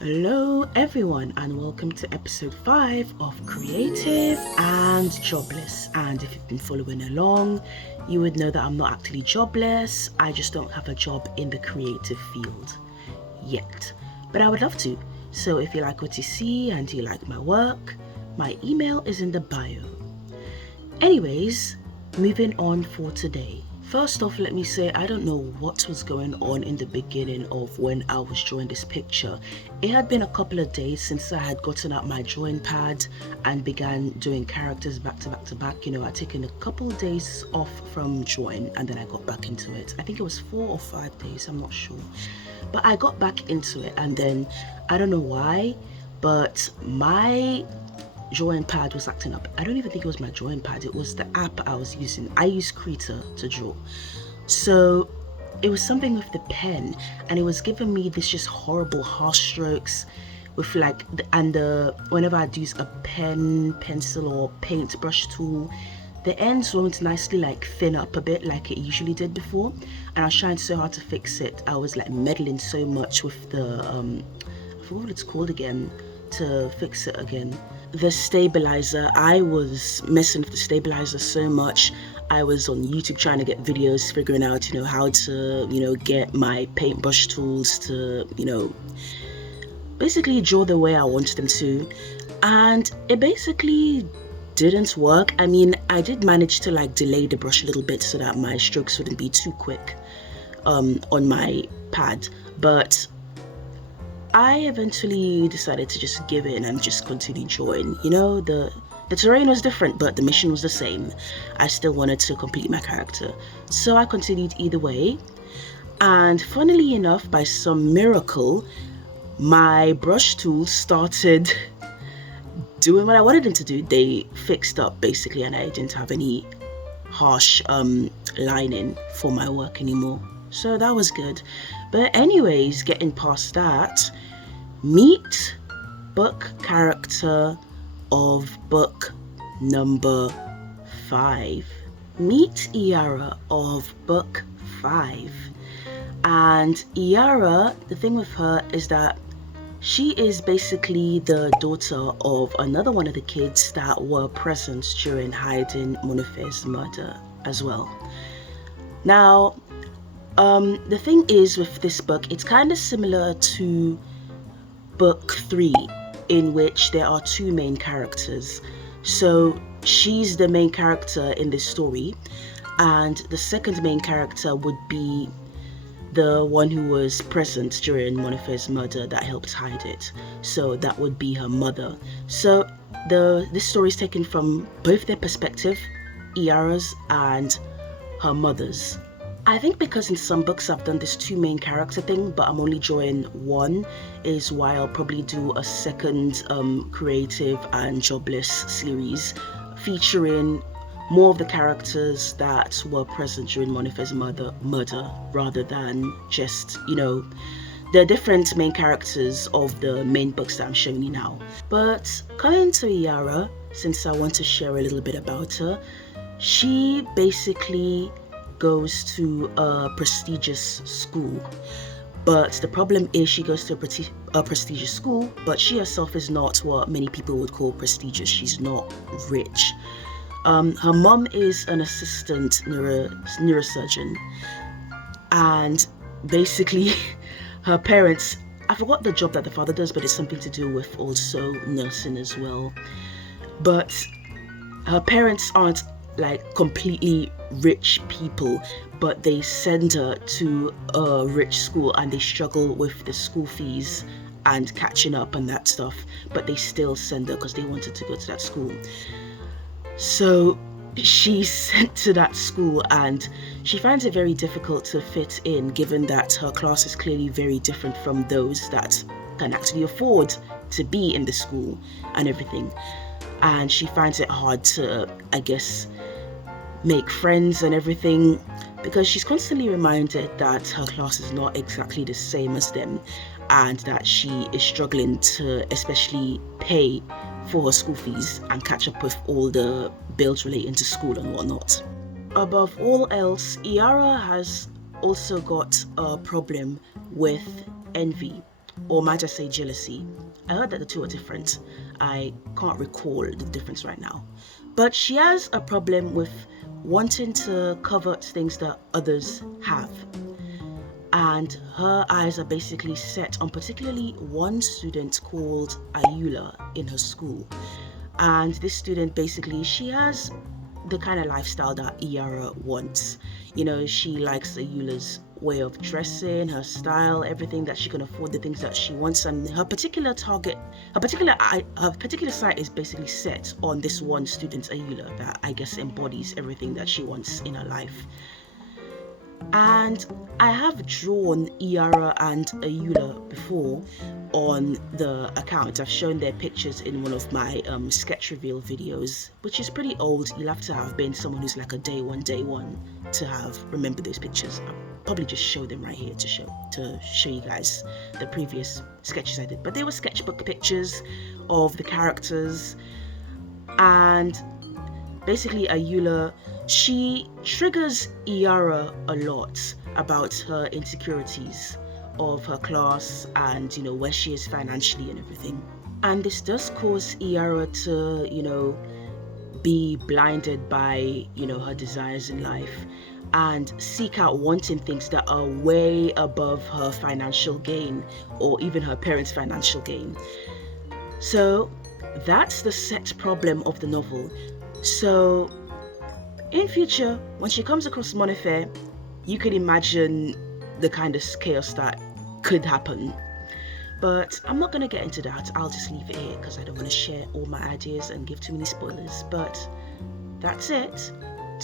Hello everyone and welcome to episode 5 of Creative and Jobless. And if you've been following along, you would know that I'm not actually jobless. I just don't have a job in the creative field yet. But I would love to. So if you like what you see and you like my work, my email is in the bio. Anyways, moving on for today. First off, let me say I don't know what was going on in the beginning of when I was drawing this picture. It had been a couple of days since I had gotten out my drawing pad and began doing characters back to back to back. I'd taken a couple of days off from drawing and then I got back into it. I think it was 4 or 5 days, I'm not sure. But I got back into it and then I don't know why, but my drawing pad was acting up. I don't even think it was my drawing pad, it was the app I was using. I use Krita to draw. So it was something with the pen and it was giving me this just horrible harsh strokes with whenever I'd use a pen, pencil or paintbrush tool, the ends won't nicely thin up a bit like it usually did before, and I was trying so hard to fix it. I was meddling so much with the I forgot what it's called again to fix it again. The stabilizer. I was messing with the stabilizer so much. I was on YouTube trying to get videos figuring out how to get my paintbrush tools to basically draw the way I wanted them to, and it basically didn't work. I mean, I did manage to delay the brush a little bit so that my strokes wouldn't be too quick on my pad, but I eventually decided to just give in and just continue drawing. The terrain was different, but the mission was the same. I still wanted to complete my character. So I continued either way. And funnily enough, by some miracle, my brush tools started doing what I wanted them to do. They fixed up basically, and I didn't have any harsh lining for my work anymore. So that was good. But anyways, getting past that, meet book character of book number 5. Meet Iara of book 5. And Iara, the thing with her is that she is basically the daughter of another one of the kids that were present during hiding Monife's murder as well. Now, the thing is with this book, it's kind of similar to book 3, in which there are 2 main characters. So she's the main character in this story, and the second main character would be the one who was present during Monife's murder that helped hide it. So that would be her mother. So this story is taken from both their perspective, Iara's and her mother's. I think because in some books I've done this 2 main character thing, but I'm only drawing 1, is why I'll probably do a second creative and jobless series featuring more of the characters that were present during Monife's murder rather than just, the different main characters of the main books that I'm showing you now. But coming to Iara, since I want to share a little bit about her, she basically goes to a prestigious school, but the problem is she goes to a prestigious school, but she herself is not what many people would call prestigious. She's not rich. Her mom is an assistant neurosurgeon, and basically her parents, I forgot the job that the father does, but it's something to do with also nursing as well. But her parents aren't completely rich people, but they send her to a rich school and they struggle with the school fees and catching up and that stuff, but they still send her because they wanted to go to that school. So she's sent to that school and she finds it very difficult to fit in, given that her class is clearly very different from those that can actually afford to be in the school and everything. And she finds it hard to, I guess, make friends and everything, because she's constantly reminded that her class is not exactly the same as them and that she is struggling to especially pay for her school fees and catch up with all the bills relating to school and whatnot. Above all else, Iara has also got a problem with envy. or might I say jealousy. I heard that the two are different. I can't recall the difference right now. But she has a problem with wanting to covet things that others have. And her eyes are basically set on particularly one student called Ayula in her school. And this student basically, she has the kind of lifestyle that Iara wants. You know, she likes Ayula's way of dressing, her style, everything that she can afford, the things that she wants, and her particular target, her particular site is basically set on this one student, Ayula, that I guess embodies everything that she wants in her life. And I have drawn Iara and Ayula before on the account. I've shown their pictures in one of my sketch reveal videos, which is pretty old. You'll have to have been someone who's like a day one to have remembered those pictures. I'll probably just show them right here to show you guys the previous sketches I did. But they were sketchbook pictures of the characters, and basically Ayula, she triggers Iara a lot about her insecurities of her class and, you know, where she is financially and everything. And this does cause Iara to, you know, be blinded by, you know, her desires in life and seek out wanting things that are way above her financial gain or even her parents' financial gain. So that's the set problem of the novel. So in future, when she comes across Monifair, you can imagine the kind of chaos that could happen. But I'm not going to get into that. I'll just leave it here because I don't want to share all my ideas and give too many spoilers. But that's it.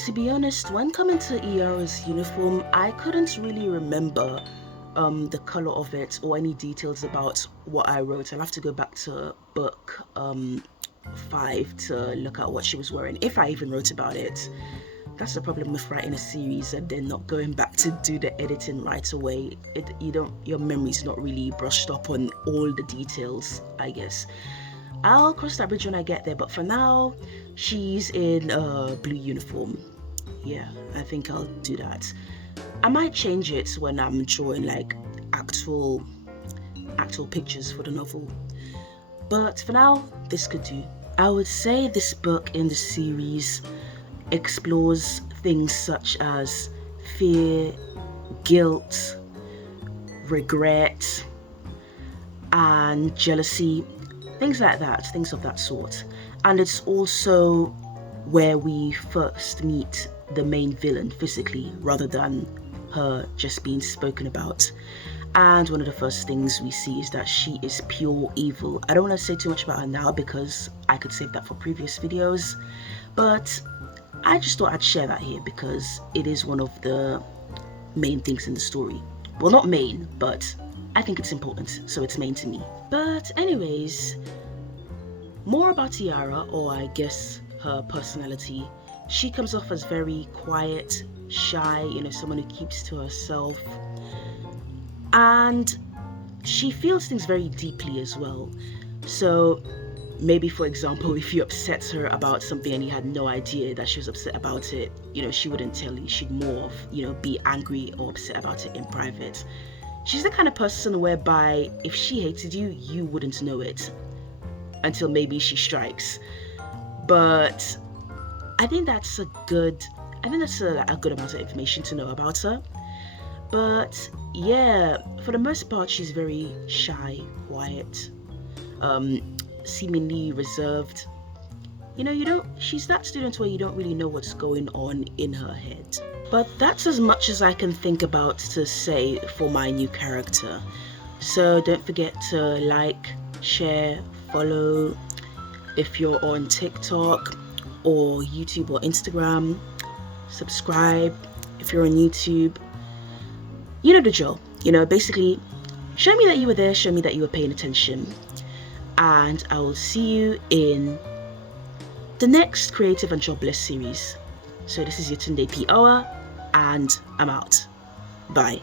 To be honest, when coming to Iara's uniform, I couldn't really remember the color of it or any details about what I wrote. I'll have to go back to book 5 to look at what she was wearing, if I even wrote about it. That's the problem with writing a series and then not going back to do the editing right away. Your memory's not really brushed up on all the details, I guess. I'll cross that bridge when I get there, but for now, she's in a blue uniform. Yeah, I think I'll do that. I might change it when I'm drawing like actual pictures for the novel. But for now, this could do. I would say this book in the series explores things such as fear, guilt, regret, and jealousy, things like that, things of that sort. And it's also where we first meet the main villain physically rather than her just being spoken about. And one of the first things we see is that she is pure evil. I don't want to say too much about her now because I could save that for previous videos, but I just thought I'd share that here because it is one of the main things in the story. Well, not main, but I think it's important, so it's main to me. But anyways, more about Iara, or I guess her personality. She comes off as very quiet, shy, you know, someone who keeps to herself. And she feels things very deeply as well. So maybe, for example, if you upset her about something and you had no idea that she was upset about it, you know, she wouldn't tell you. She'd more of, you know, be angry or upset about it in private. She's the kind of person whereby if she hated you, you wouldn't know it until maybe she strikes. But I think that's a good amount of information to know about her. But yeah, for the most part, she's very shy, quiet, seemingly reserved. You know, she's that student where you don't really know what's going on in her head. But that's as much as I can think about to say for my new character. So don't forget to like, share, follow if you're on TikTok or YouTube or Instagram. Subscribe if you're on YouTube. You know the drill. You know, basically, show me that you were there, show me that you were paying attention. And I will see you in the next Creative and Jobless series. So this is your Tunde P. Owa, and I'm out. Bye.